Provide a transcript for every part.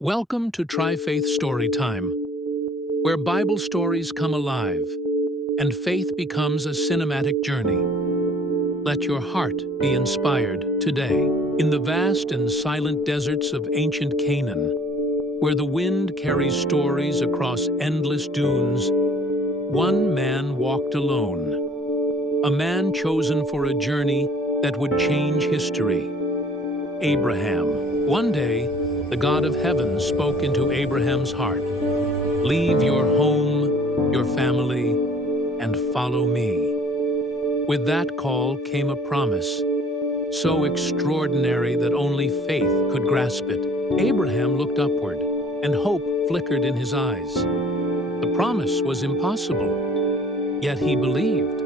Welcome to TRYFAITH Storytime, where Bible stories come alive and faith becomes a cinematic journey. Let your heart be inspired today. In the vast and silent deserts of ancient Canaan, where the wind carries stories across endless dunes, one man walked alone, a man chosen for a journey that would change history. Abraham. One day, the God of heaven spoke into Abraham's heart. "Leave your home, your family, and follow me." With that call came a promise, so extraordinary that only faith could grasp it. Abraham looked upward, and hope flickered in his eyes. The promise was impossible, yet he believed.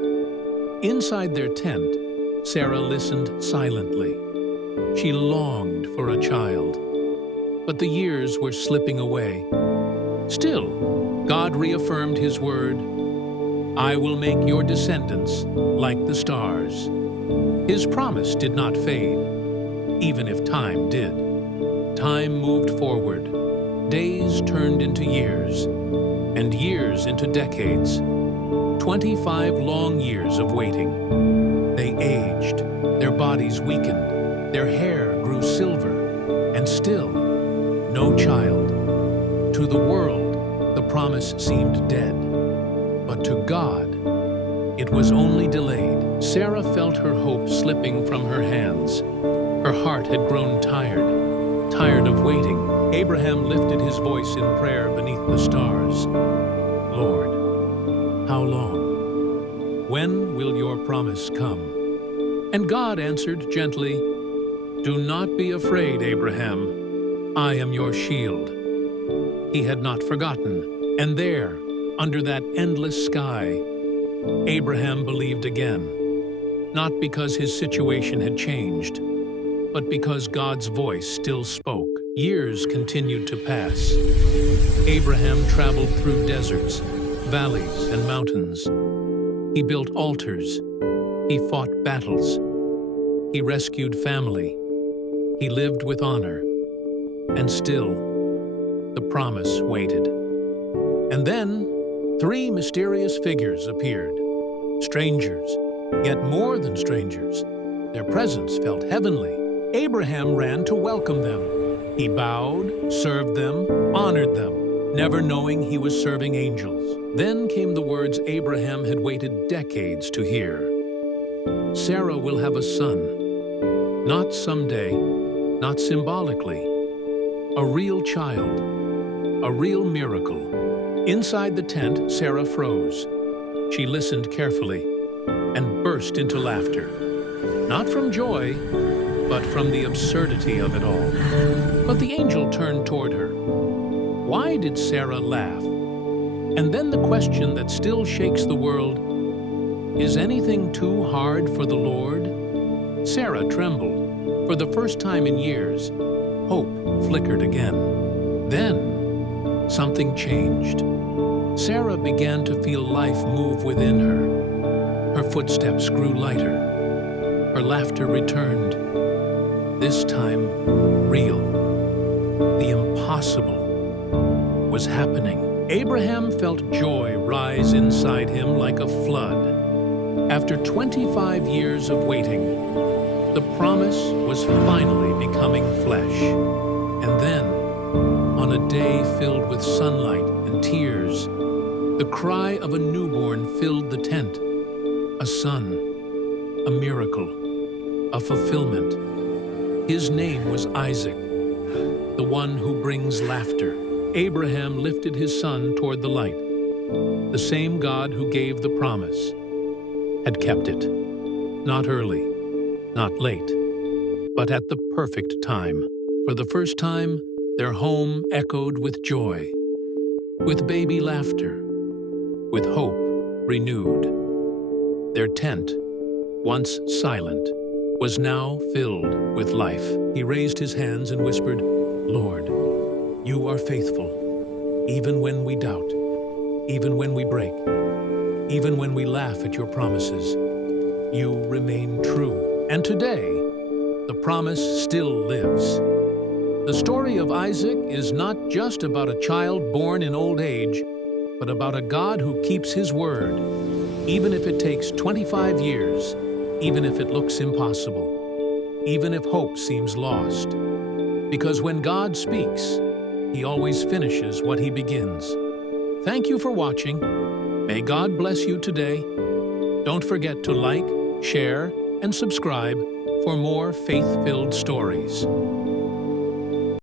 Inside their tent, Sarah listened silently. She longed for a child, but the years were slipping away. Still, God reaffirmed His word, "I will make your descendants like the stars." His promise did not fade, even if time did. Time moved forward. Days turned into years, and years into decades. 25 long years of waiting. They aged, their bodies weakened, their hair grew silver, and still, no child. To the world, the promise seemed dead, but to God, it was only delayed. Sarah felt her hope slipping from her hands. Her heart had grown tired of waiting. Abraham lifted his voice in prayer beneath the stars. "Lord, how long? When will your promise come?" And God answered gently, "Do not be afraid, Abraham. I am your shield." He had not forgotten, and there, under that endless sky, Abraham believed again, not because his situation had changed, but because God's voice still spoke. Years continued to pass. Abraham traveled through deserts, valleys, and mountains. He built altars. He fought battles. He rescued family. He lived with honor. And still, the promise waited. And then, 3 mysterious figures appeared. Strangers, yet more than strangers. Their presence felt heavenly. Abraham ran to welcome them. He bowed, served them, honored them, never knowing he was serving angels. Then came the words Abraham had waited decades to hear. "Sarah will have a son. Not someday, not symbolically. A real child, a real miracle." Inside the tent, Sarah froze. She listened carefully and burst into laughter. Not from joy, but from the absurdity of it all. But the angel turned toward her. Why did Sarah laugh? And then the question that still shakes the world, is anything too hard for the Lord? Sarah trembled. For the first time in years, hope flickered again. Then, something changed. Sarah began to feel life move within her. Her footsteps grew lighter. Her laughter returned. This time, real. The impossible was happening. Abraham felt joy rise inside him like a flood. After 25 years of waiting, the promise was finally becoming flesh. And then, on a day filled with sunlight and tears, the cry of a newborn filled the tent. A son, a miracle, a fulfillment. His name was Isaac, the one who brings laughter. Abraham lifted his son toward the light. The same God who gave the promise had kept it. Not early, not late, but at the perfect time. For the first time, their home echoed with joy, with baby laughter, with hope renewed. Their tent, once silent, was now filled with life. He raised his hands and whispered, "Lord, you are faithful, even when we doubt, even when we break, even when we laugh at your promises. You remain true." And today, the promise still lives. The story of Isaac is not just about a child born in old age, but about a God who keeps his word, even if it takes 25 years, even if it looks impossible, even if hope seems lost. Because when God speaks, he always finishes what he begins. Thank you for watching. May God bless you today. Don't forget to like, share, and subscribe for more faith-filled stories.